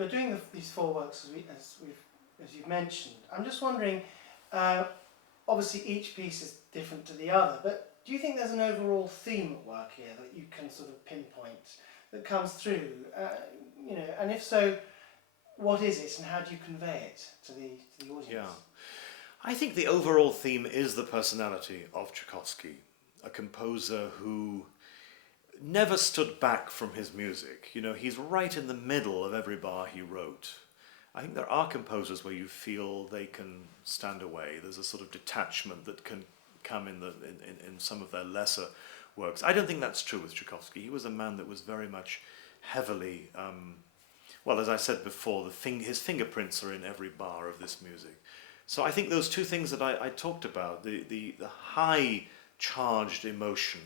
you're doing these four works as you've mentioned. I'm just wondering, obviously each piece is different to the other, but do you think there's an overall theme at work here that you can sort of pinpoint that comes through? You know, and if so, what is it, and how do you convey it to the audience? Yeah, I think the overall theme is the personality of Tchaikovsky, a composer who never stood back from his music. You know, he's right in the middle of every bar he wrote. I think there are composers where you feel they can stand away. There's a sort of detachment that can come in some of their lesser works. I don't think that's true with Tchaikovsky. He was a man that was very much heavily, well, as I said before, his fingerprints are in every bar of this music. So I think those two things that I talked about, the high charged emotion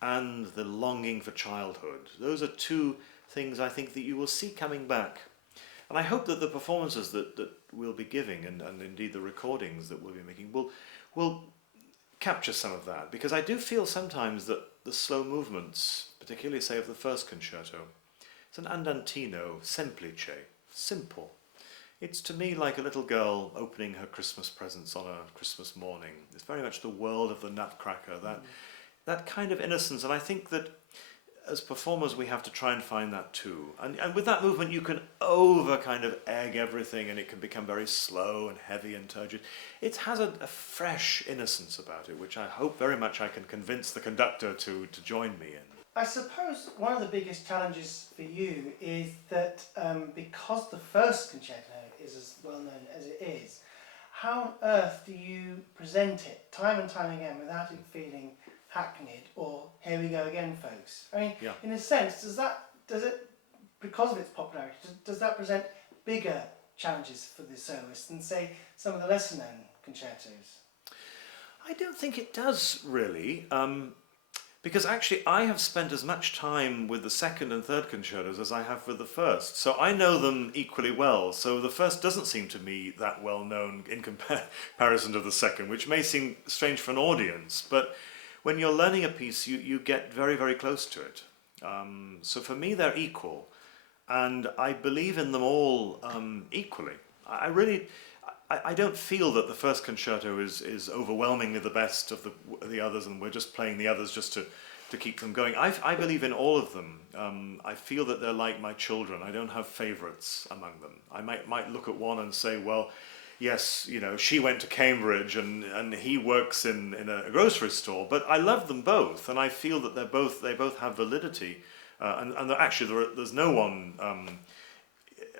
and the longing for childhood, those are two things I think that you will see coming back. And I hope that the performances that we'll be giving, and indeed the recordings that we'll be making, will capture some of that. Because I do feel sometimes that the slow movements, particularly say of the first concerto, it's an andantino, semplice, simple. It's to me like a little girl opening her Christmas presents on a Christmas morning. It's very much the world of the nutcracker, that kind of innocence. And I think that as performers we have to try and find that too. And with that movement you can over kind of egg everything and it can become very slow and heavy and turgid. It has a fresh innocence about it, which I hope very much I can convince the conductor to join me in. I suppose one of the biggest challenges for you is that because the first concerto is as well known as it is, how on earth do you present it time and time again without it feeling hackneyed or here we go again, folks? I mean, yeah. In a sense, does it, because of its popularity, does that present bigger challenges for the soloist than, say, some of the lesser known concertos? I don't think it does really. Because actually I have spent as much time with the second and third concertos as I have with the first. So I know them equally well. So the first doesn't seem to me that well known in comparison to the second, which may seem strange for an audience. But when you're learning a piece, you get very, very close to it. So for me, they're equal. And I believe in them all equally. I don't feel that the first concerto is overwhelmingly the best of the others and we're just playing the others just to keep them going. I believe in all of them. I feel that they're like my children. I don't have favourites among them. I might look at one and say, well, yes, you know, she went to Cambridge and he works in a grocery store, but I love them both and I feel that they both have validity and actually there's no one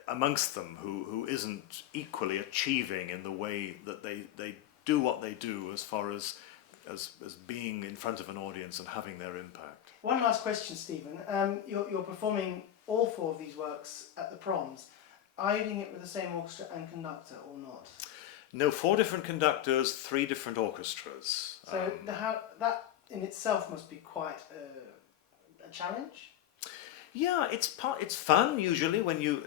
amongst them who isn't equally achieving in the way that they do what they do as far as being in front of an audience and having their impact. One last question, Stephen. You're performing all four of these works at the Proms. Are you doing it with the same orchestra and conductor or not? No, 4 different conductors, 3 different orchestras. So that in itself must be quite a challenge? Yeah, it's fun usually when you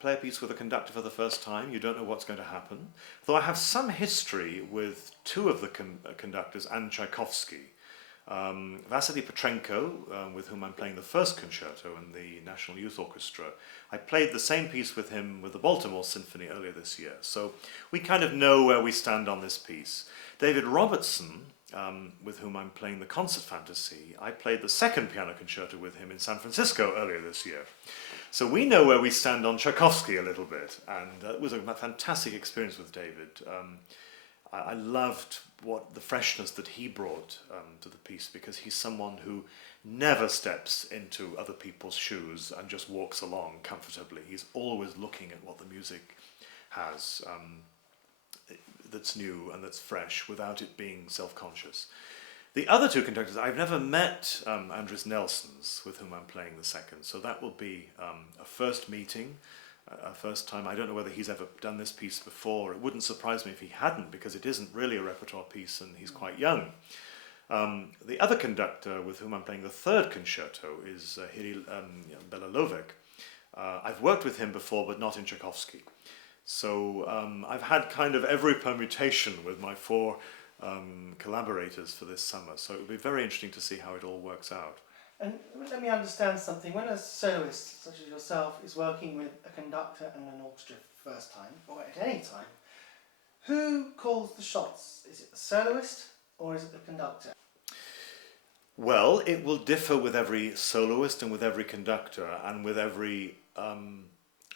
play a piece with a conductor for the first time. You don't know what's going to happen. Though I have some history with 2 of the conductors and Tchaikovsky. Vasily Petrenko, with whom I'm playing the first concerto in the National Youth Orchestra. I played the same piece with him with the Baltimore Symphony earlier this year. So we kind of know where we stand on this piece. David Robertson, with whom I'm playing the Concert Fantasy, I played the second piano concerto with him in San Francisco earlier this year. So we know where we stand on Tchaikovsky a little bit, and it was a fantastic experience with David. I loved the freshness that he brought to the piece, because he's someone who never steps into other people's shoes and just walks along comfortably. He's always looking at what the music has that's new and that's fresh without it being self-conscious. The other 2 conductors, I've never met Andris Nelsons, with whom I'm playing the second, so that will be a first meeting, a first time. I don't know whether he's ever done this piece before. It wouldn't surprise me if he hadn't, because it isn't really a repertoire piece and he's quite young. The other conductor with whom I'm playing the third concerto is Hiri Belalovec. I've worked with him before, but not in Tchaikovsky. So I've had kind of every permutation with my 4 collaborators for this summer, so it will be very interesting to see how it all works out. And let me understand something. When a soloist, such as yourself, is working with a conductor and an orchestra for the first time, or at any time, who calls the shots? Is it the soloist or is it the conductor? Well, it will differ with every soloist and with every conductor and with every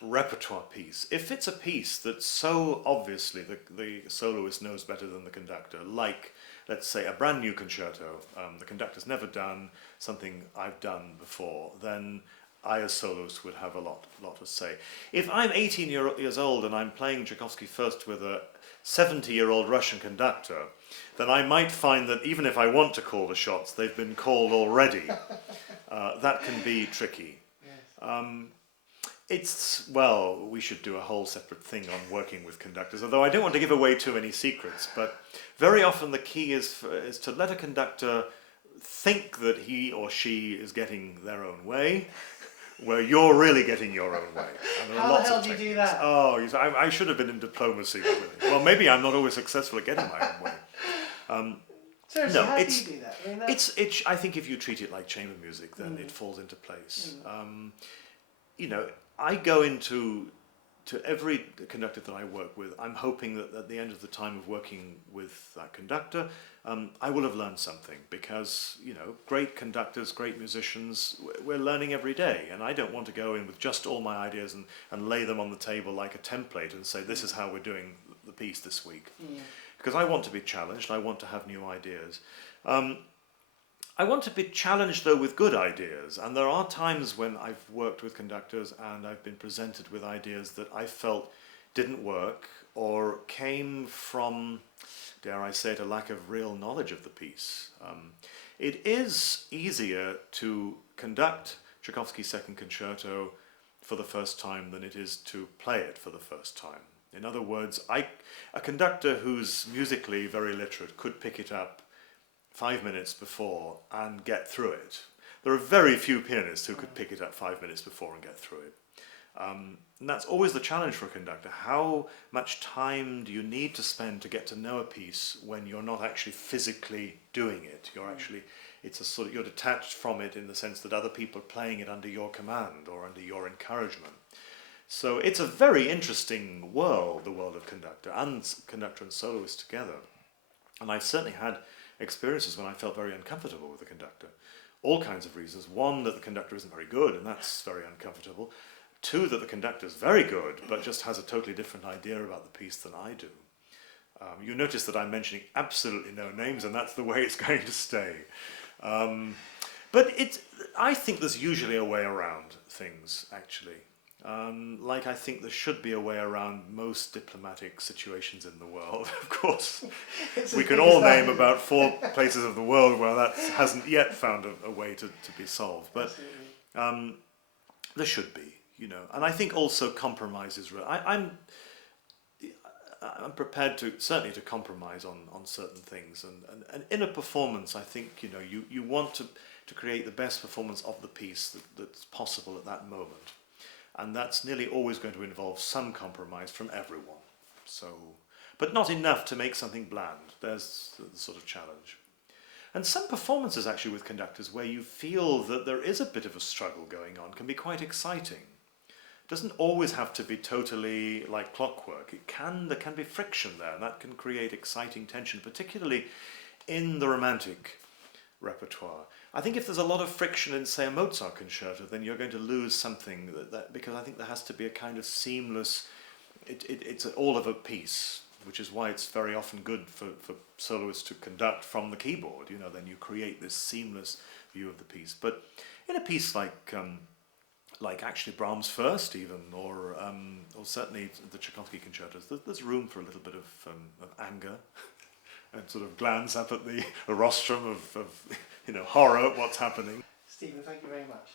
repertoire piece. If it's a piece that so obviously the soloist knows better than the conductor, like, let's say, a brand new concerto, the conductor's never done something I've done before, then I as soloist would have a lot to say. If I'm 18 years old and I'm playing Tchaikovsky first with a 70-year-old Russian conductor, then I might find that even if I want to call the shots, they've been called already. That can be tricky. Yes. Well, we should do a whole separate thing on working with conductors, although I don't want to give away too many secrets, but very often the key is to let a conductor think that he or she is getting their own way, where you're really getting your own way. And there are How the lots hell of do you do techniques. that? Oh, I should have been in diplomacy. Really. Well, maybe I'm not always successful at getting my own way. Seriously, No, how do you do that? I mean, I think if you treat it like chamber music, then it falls into place. You know, I go into every conductor that I work with, I'm hoping that at the end of the time of working with that conductor, I will have learned something, because, you know, great conductors, great musicians, we're learning every day, and I don't want to go in with just all my ideas and lay them on the table like a template and say, this is how we're doing the piece this week. Because I want to be challenged, I want to have new ideas. I want to be challenged, though, with good ideas, and there are times when I've worked with conductors and I've been presented with ideas that I felt didn't work or came from, dare I say it, a lack of real knowledge of the piece. It is easier to conduct Tchaikovsky's Second Concerto for the first time than it is to play it for the first time. In other words, a conductor who's musically very literate could pick it up 5 minutes before and get through it. There are very few pianists who could pick it up 5 minutes before and get through it. And that's always the challenge for a conductor. How much time do you need to spend to get to know a piece when you're not actually physically doing it? You're detached from it in the sense that other people are playing it under your command or under your encouragement. So it's a very interesting world, the world of conductor and soloist together. And I've certainly had experiences when I felt very uncomfortable with the conductor. All kinds of reasons. One, that the conductor isn't very good, and that's very uncomfortable. Two, that the conductor is very good, but just has a totally different idea about the piece than I do. You notice that I'm mentioning absolutely no names, and that's the way it's going to stay. But I think there's usually a way around things, actually. Like I think there should be a way around most diplomatic situations in the world, of course. We can all name about 4 places of the world where that hasn't yet found a way to be solved. But there should be, you know. And I think also compromise is real. I'm prepared certainly to compromise on certain things. And in a performance, I think, you know, you want to create the best performance of the piece that's possible at that moment. And that's nearly always going to involve some compromise from everyone. But not enough to make something bland. There's the sort of challenge. And some performances actually with conductors where you feel that there is a bit of a struggle going on can be quite exciting. It doesn't always have to be totally like clockwork. There can be friction there, and that can create exciting tension, particularly in the romantic repertoire. I think if there's a lot of friction in, say, a Mozart concerto, then you're going to lose something, because I think there has to be a kind of seamless, it's all of a piece, which is why it's very often good for soloists to conduct from the keyboard, you know, then you create this seamless view of the piece. But in a piece like actually Brahms' First even, or certainly the Tchaikovsky concertos, there's room for a little bit of anger, and sort of glance up at the rostrum of you know, horror at what's happening. Stephen, thank you very much.